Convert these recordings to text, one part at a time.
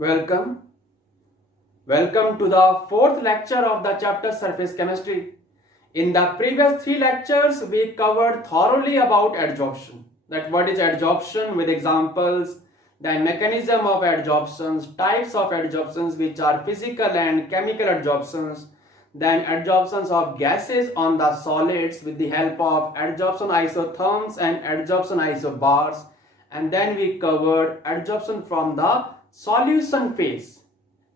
Welcome. Welcome to the fourth lecture of the chapter Surface Chemistry. In the previous three lectures, we covered thoroughly about adsorption. That what is adsorption with examples, the mechanism of adsorptions, types of adsorptions which are physical and chemical adsorptions, then adsorptions of gases on the solids with the help of adsorption isotherms and adsorption isobars, and then we covered adsorption from the solution phase,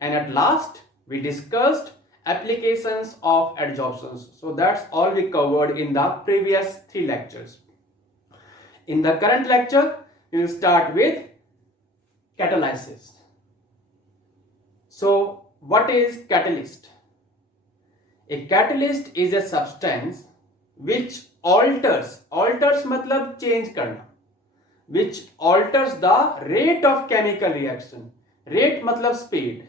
and at last we discussed applications of adsorptions. So that's all we covered in the previous three lectures. In the current lecture, we will start with catalysis. So what is catalyst? A catalyst is a substance which alters मतलब change करना, which alters the rate of chemical reaction. Rate मतलब speed.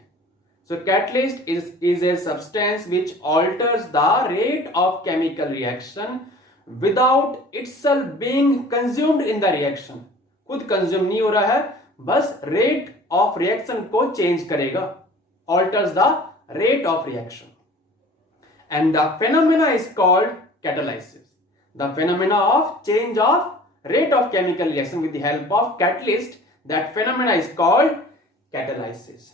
So catalyst is a substance which alters the rate of chemical reaction without itself being consumed in the reaction. खुद consume नहीं हो रहा है, बस rate of reaction को change करेगा. Alters the rate of reaction. And the phenomena is called catalysis. The phenomena of change of rate of chemical reaction with the help of catalyst, that phenomena is called catalysis.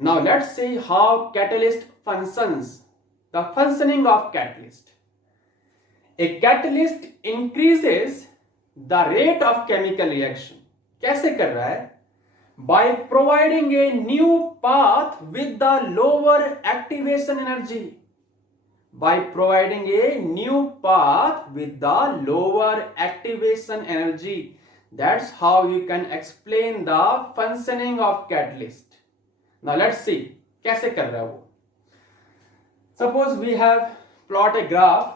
Now let's see how catalyst functions. The functioning of catalyst. A catalyst increases the rate of chemical reaction. कैसे कर रहा है? By providing a new path with the lower activation energy. By providing a new path with the lower activation energy. That's how you can explain the functioning of catalyst. Now let's see कैसे कर रहा है वो. Suppose we have plot a graph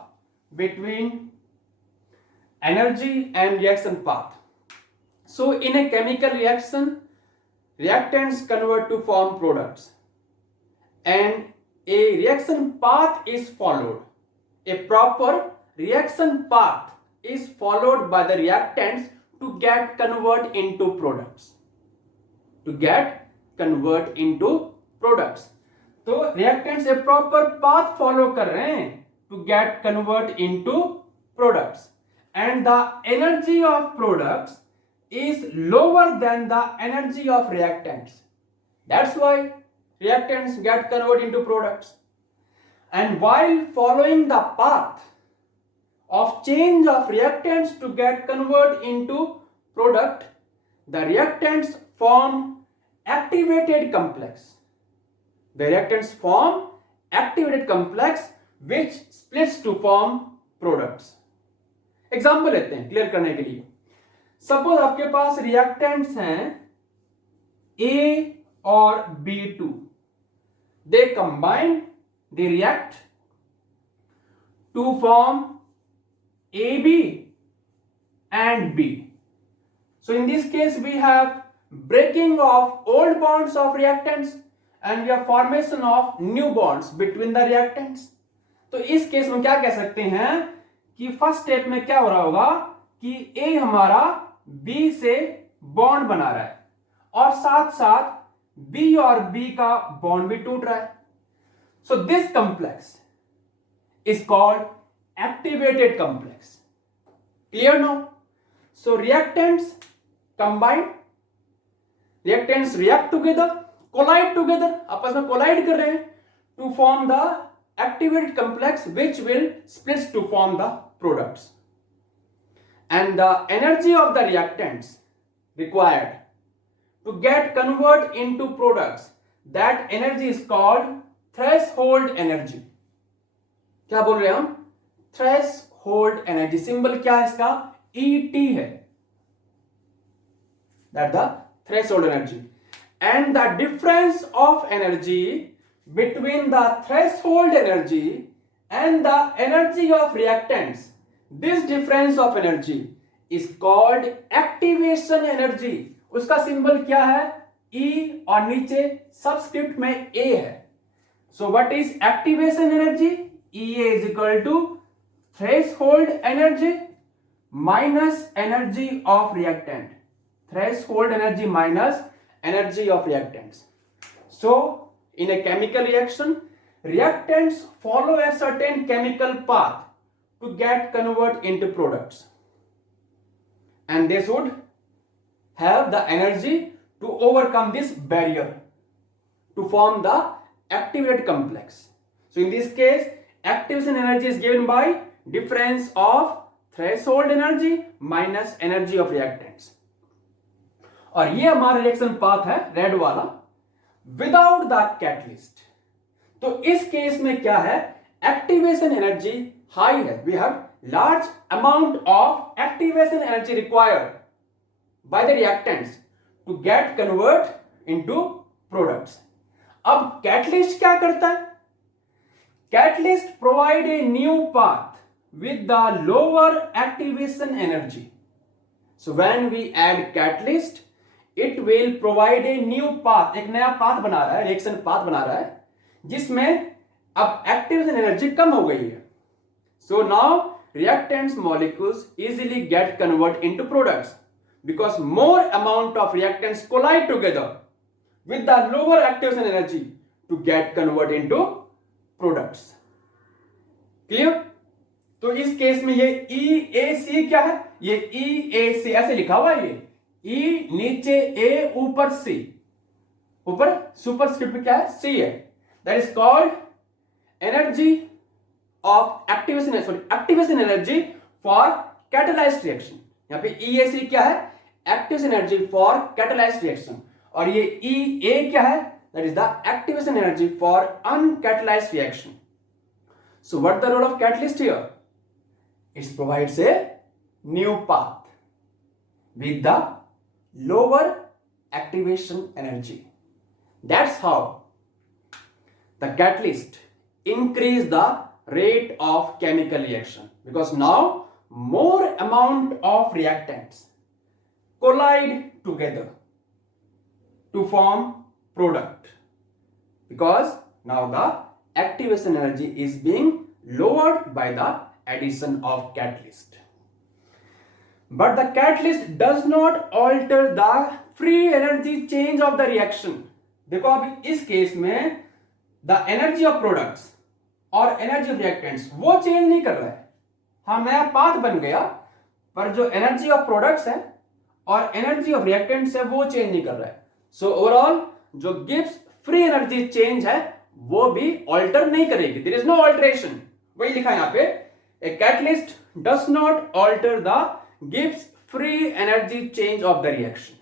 between energy and reaction path. So in a chemical reaction, reactants convert to form products, and a reaction path is followed. A proper reaction path is followed by the reactants to get convert into products. तो reactants a proper path follow कर रहे हैं to get convert into products, and the energy of products is lower than the energy of reactants. That's why reactants get converted into products. And while following the path of change of reactants to get converted into product, the reactants form activated complex. The reactants form activated complex which splits to form products. Example लेते हैं clear करने के लिए. Suppose आपके पास reactants हैं A और B2. They combine, they react to form AB and B. So in this case we have breaking of old bonds of reactants and we have formation of new bonds between the reactants. तो इस केस में क्या कह सकते हैं कि first step में क्या हो रहा होगा कि A हमारा B से बॉन्ड बना रहा है और साथ साथ B और B का बॉन्ड भी टूट रहा है. So this complex is called activated complex. Clear no? So reactants combine, reactants react together, collide together, आपस में कोलाइड कर रहे हैं to form the activated complex which will split to form the products, and the energy of the reactants required to get convert into products, that energy is called threshold energy. क्या बोल रहे हैं हम? threshold energy. Symbol क्या है इसका? ET है. That the threshold energy, and the difference of energy between the threshold energy and the energy of reactants, this difference of energy is called activation energy. उसका सिंबल क्या है? E और नीचे subscript में A है. So what is activation energy? EA is equal to threshold energy minus energy of reactant. Threshold energy minus energy of reactants. So in a chemical reaction, reactants follow a certain chemical path to get converted into products, and they should have the energy to overcome this barrier to form the activated complex. So in this case, activation energy is given by difference of threshold energy minus energy of reactants. और ये हमारा reaction path है red वाला, without the catalyst. तो इस केस में क्या है, एक्टिवेशन एनर्जी हाई है. We have large amount of activation energy required by the reactants to get convert into products. अब कैटलिस्ट क्या करता है? Catalyst provide a new path with the lower activation energy. So when we add catalyst, it will provide a new path. एक नया path बना रहा है, reaction path बना रहा है, जिसमें अब एक्टिवेशन एनर्जी कम हो गई है. So now reactants molecules easily get converted into products because more amount of reactants collide together with the lower activation energy to get converted into products. Clear? तो इस केस में ये EAC क्या है? ये EAC ऐसे लिखा हुआ है, ये E नीचे A ऊपर C, ऊपर सुपरस्क्रिप्ट में क्या है? C है. That is called energy of activation energy for catalysed reaction. यहां पे EAC क्या है? Activation energy for catalysed reaction. और ये EA क्या है? That is the activation energy for uncatalysed reaction. So what the role of catalyst here? It provides a new path with the lower activation energy. That's how the catalyst increase the rate of chemical reaction, because now more amount of reactants collide together to form product, because now the activation energy is being lowered by the addition of catalyst. But the catalyst does not alter the free energy change of the reaction. देखो अभी इस केस में the energy of products और energy of reactants वो change नहीं कर रहा है. हाँ, नया पाथ बन गया, पर जो energy of products है और energy of reactants है वो चेंज नहीं कर रहा है. So overall जो Gibbs free energy change है वो भी ऑल्टर नहीं करेगी. There is no alteration. वही लिखा है यहां पे, a catalyst does not alter the gives free energy change of the reaction.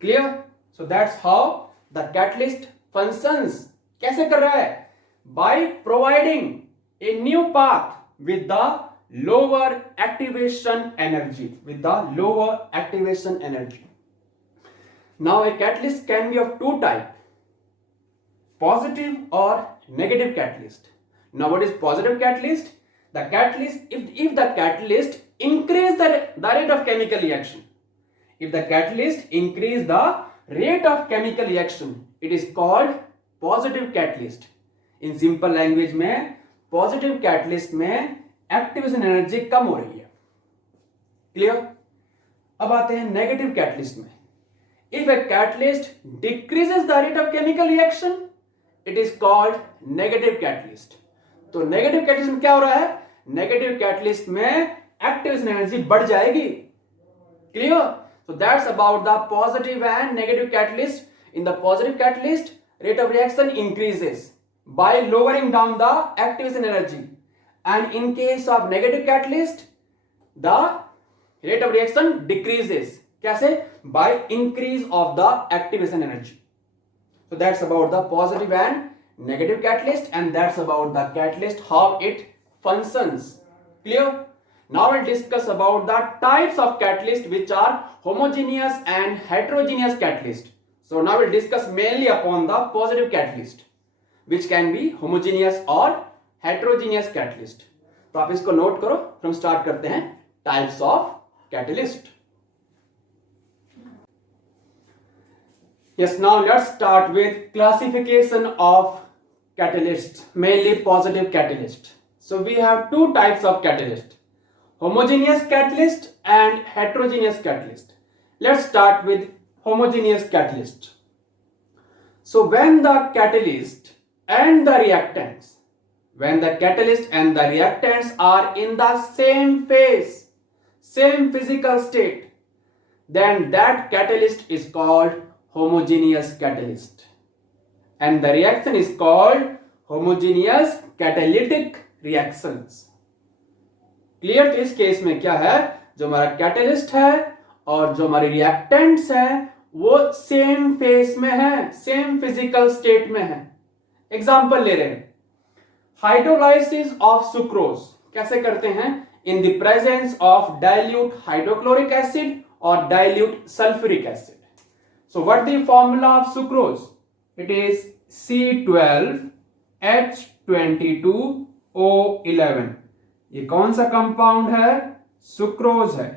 Clear? So that's how the catalyst functions. कैसे कर रहा है? By providing a new path with the lower activation energy, now a catalyst can be of two type, positive or negative catalyst. Now what is positive catalyst? The catalyst, if the catalyst increase the rate of chemical reaction, if the catalyst increase the rate of chemical reaction, it is called positive catalyst. In simple language में positive catalyst में activation energy कम हो रही है. Clear? अब आते हैं negative catalyst में. If a catalyst decreases the rate of chemical reaction, it is called negative catalyst. तो नेगेटिव कैटलिस्ट में क्या हो रहा है? नेगेटिव कैटलिस्ट में एक्टिवेशन एनर्जी बढ़ जाएगी. Clear? So that's about the positive and negative catalyst. In the positive catalyst rate of reaction increases by lowering down the activation energy, and in case of negative catalyst the rate of reaction decreases. कैसे? By increase of the activation energy. So that's about the positive and negative catalyst, and that's about the catalyst, how it functions. Clear? Now we'll discuss about the types of catalyst, which are homogeneous and heterogeneous catalyst. So now we'll discuss mainly upon the positive catalyst, which can be homogeneous or heterogeneous catalyst. तो आप इसको note करो. हम start करते हैं types of catalyst. Yes, now let's start with classification of catalysts, mainly positive catalyst. So we have two types of catalyst, homogeneous catalyst and heterogeneous catalyst. Let's start with homogeneous catalyst. So when the catalyst and the reactants are in the same phase, same physical state, then that catalyst is called homogeneous catalyst, and the reaction is called homogeneous catalytic reactions. Clear? तो इस केस में क्या है, जो हमारा catalyst है और जो हमारे रिएक्टेंट्स हैं वो सेम फेस में है, सेम फिजिकल स्टेट में है. एग्जांपल ले रहे हैं, हाइड्रोलाइसिस ऑफ सुक्रोज कैसे करते हैं? In the presence of dilute hydrochloric acid और dilute sulphuric acid. So what the formula of sucrose? It is C12H22O11. ये कौन सा कंपाउंड है? सुक्रोज है.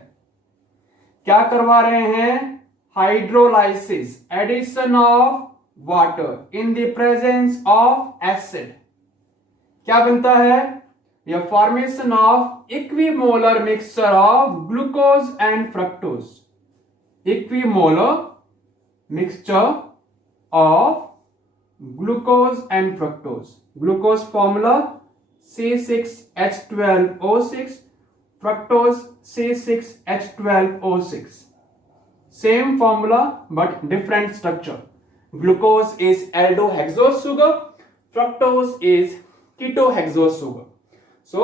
क्या करवा रहे हैं? Hydrolysis, addition of water in the presence of acid. क्या बनता है? ये formation of equimolar mixture of glucose and fructose. Equimolar mixture of glucose and fructose. Glucose formula C6H12O6, fructose C6H12O6. Same formula but different structure. Glucose is aldohexose sugar, fructose is ketohexose sugar. So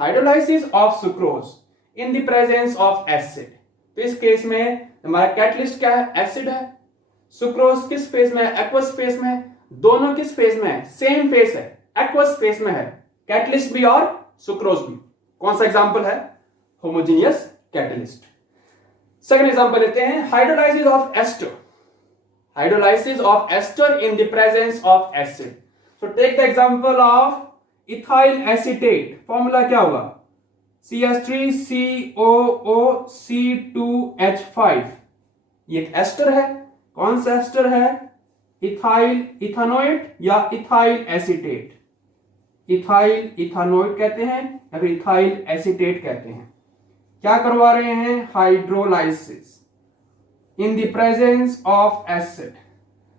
hydrolysis of sucrose in the presence of acid. तो इस केस में हमारा catalyst क्या है? Acid है. Sucrose किस phase में है? एक्वस फेज में है. दोनों किस फेज में है? सेम फेज है, एक्वस फेज में है. कैटलिस्ट भी और सुक्रोज भी. कौन सा एग्जांपल है? Homogeneous catalyst. सेकंड एग्जांपल लेते हैं, hydrolysis of ester. Hydrolysis of ester in the presence of acid. So take the example of ethyl acetate. Formula क्या होगा? CH3COOC2H5. ये एक एस्टर है. कौन सा एस्टर है? इथाइल इथानोएट या इथाइल एसीटेट. इथाइल इथानोएट कहते हैं या फिर इथाइल एसीटेट कहते हैं. क्या करवा रहे हैं? Hydrolysis in the presence of acid.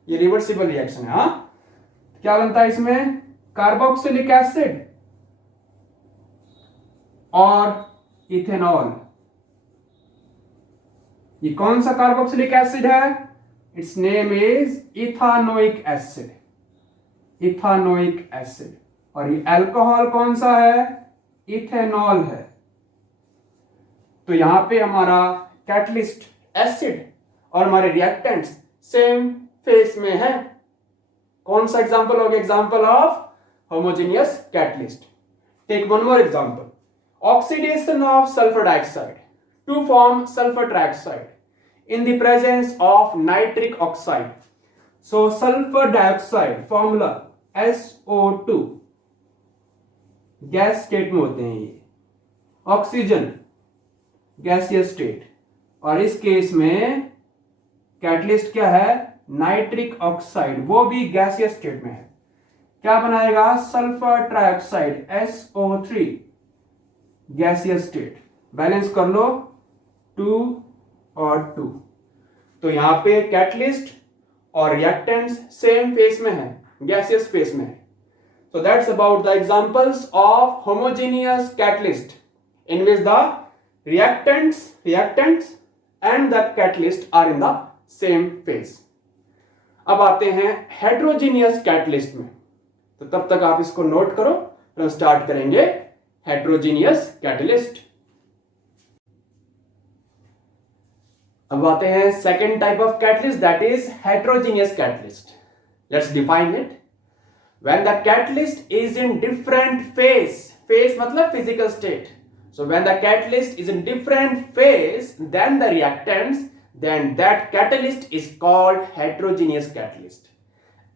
ये रिवर्सिबल रिएक्शन है. हाँ, क्या बनता है इसमें? कार्बोक्सिलिक एसिड और इथेनॉल. ये कौन सा कार्बोक्सिलिक एसिड है? It's name is ethanoic acid. Ethanoic acid. और ये अल्कोहल कौन सा है? इथेनॉल है. तो यहां पे हमारा कैटलिस्ट एसिड और हमारे रिएक्टेंट्स सेम फेस में है. कौन सा एग्जांपल हो गया? Example of homogeneous catalyst. Take one more example. Oxidation of sulphur dioxide to form sulphur trioxide in the presence of nitric oxide. So sulfur dioxide formula SO2. Gas state में होते हैं ये. Oxygen gaseous state. और इस केस में catalyst क्या है? नाइट्रिक ऑक्साइड, वो भी गैसियस स्टेट में है. क्या बनाएगा? Sulphur trioxide SO3 gaseous state. Balance कर लो 2 और 2. तो यहां पे कैटलिस्ट और रिएक्टेंट्स सेम फेस में है, गैसियस फेस में है. So that's about the examples of homogeneous catalyst in which the reactants and the catalyst are in the same phase. अब आते हैं heterogeneous catalyst में. तो तब तक आप इसको नोट करो, तो हम स्टार्ट करेंगे heterogeneous catalyst. अब आते हैं second type of catalyst, that is heterogeneous catalyst. Let's define it. When the catalyst is in different phase मतलब physical state. So when the catalyst is in different phase than the reactants, then that catalyst is called heterogeneous catalyst,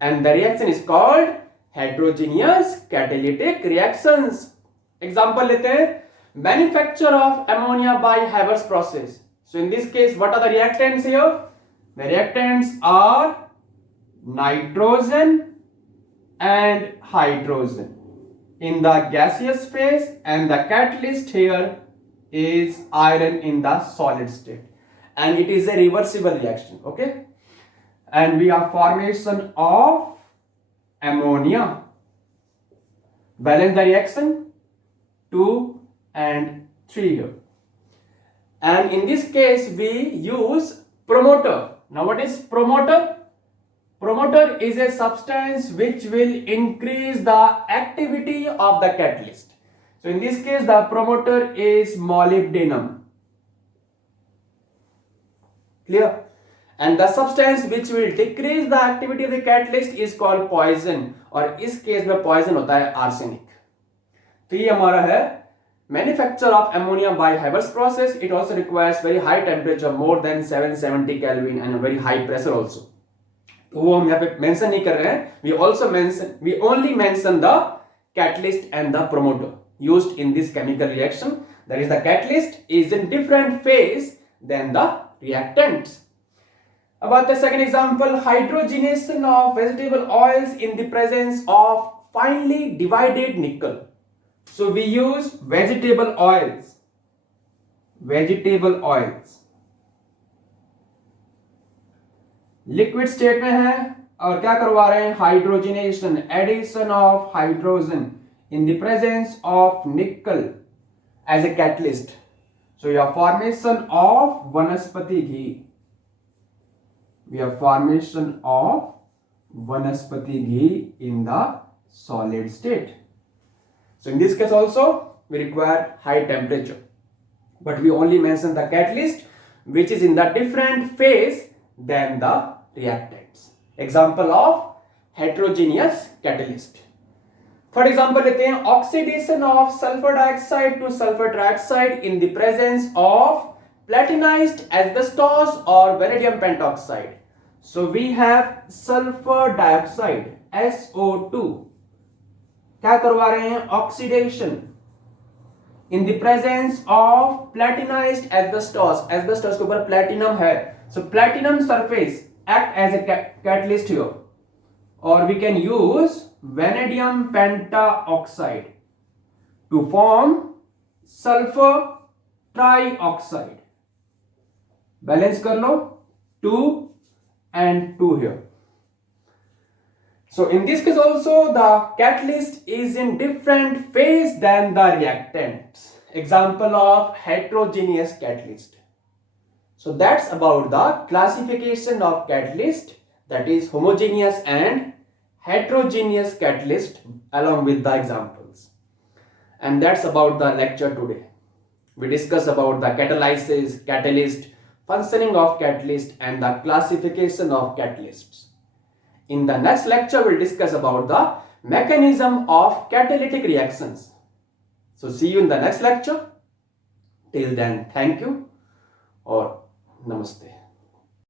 and the reaction is called heterogeneous catalytic reactions. Example लेते हैं, manufacture of ammonia by Haber's process. So in this case, what are the reactants here? The reactants are nitrogen and hydrogen in the gaseous phase, and the catalyst here is iron in the solid state. and it is a reversible reaction. Okay, and we have formation of ammonia. Balance the reaction 2 and 3 here. And in this case we use promoter. Now what is promoter? Promoter is a substance which will increase the activity of the catalyst. So in this case the promoter is molybdenum. Clear? And the substance which will decrease the activity of the catalyst is called poison, और इस केस में poison होता है arsenic. तो ये हमारा है manufacture of ammonia by Haber's process. It also requires very high temperature, more than 770 Kelvin, and a very high pressure also. तो वो हम यहाँ पे मेंशन नहीं कर रहे हैं. We only mention the catalyst and the promoter used in this chemical reaction. That is, the catalyst is in different phase than the reactants. About the second example, hydrogenation of vegetable oils in the presence of finely divided nickel. So we use vegetable oils. Liquid state में है और क्या करवा रहे हैं? Hydrogenation, addition of hydrogen in the presence of nickel as a catalyst. So your formation of vanaspati ghee. We have formation of vanaspati ghee in the solid state. So in this case also we require high temperature, but we only mention the catalyst which is in the different phase than the reactants. Example of heterogeneous catalyst. Third example लेते हैं, oxidation of sulfur dioxide to sulfur trioxide in the presence of platinized asbestos or vanadium pentoxide. So we have sulfur dioxide SO2. क्या करवा रहे हैं? Oxidation in the presence of platinized asbestos. Asbestos के ऊपर platinum है. So platinum surface act as a catalyst here. Or we can use vanadium pentaoxide to form sulfur trioxide. Balance कर लो 2 and 2 here. So in this case also the catalyst is in different phase than the reactants. Example of heterogeneous catalyst. So that's about the classification of catalyst, that is homogeneous and heterogeneous catalyst, along with the examples. And that's about the lecture today. We discuss about the catalysis, catalyst, functioning of catalyst and the classification of catalysts. In the next lecture we'll discuss about the mechanism of catalytic reactions. So see you in the next lecture. Till then, thank you or namaste.